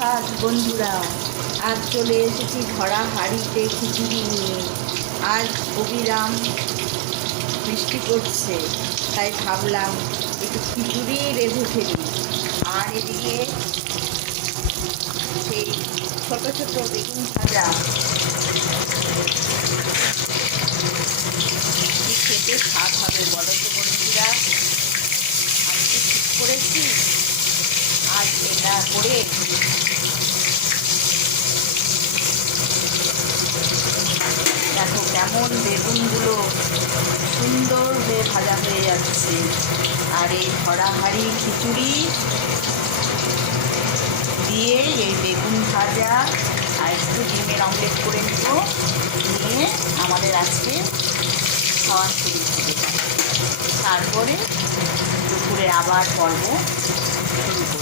সুপ্রভাত বন্ধুরা, আজ চলে এসেছি ধরা হাঁড়িতে খিচুড়ি নিয়ে। আজ অবিরাম বৃষ্টি করছে, তাই ভাবলাম একটু খিচুড়ি রেঁধে ফেলি। আর এদিকে সেই ছোট ছোট বেগুন ভাজা, কি খেতে স্বাদ হবে বলো তো বন্ধুরা। আজকে ঠিক করেছি আজ এটা করে দেখো কেমন বেগুনগুলো সুন্দর হয়ে ভাজা হয়ে যাচ্ছে। আর এই ভরা হাঁড়ি খিচুড়ি দিয়ে এই বেগুন ভাজা আর একটু ডিমের অমলেট করে নেব, নিয়ে আমাদের আজকে খাওয়া শুরু হবে। তারপরে দুপুরে আবার পর্ব শুরু করব।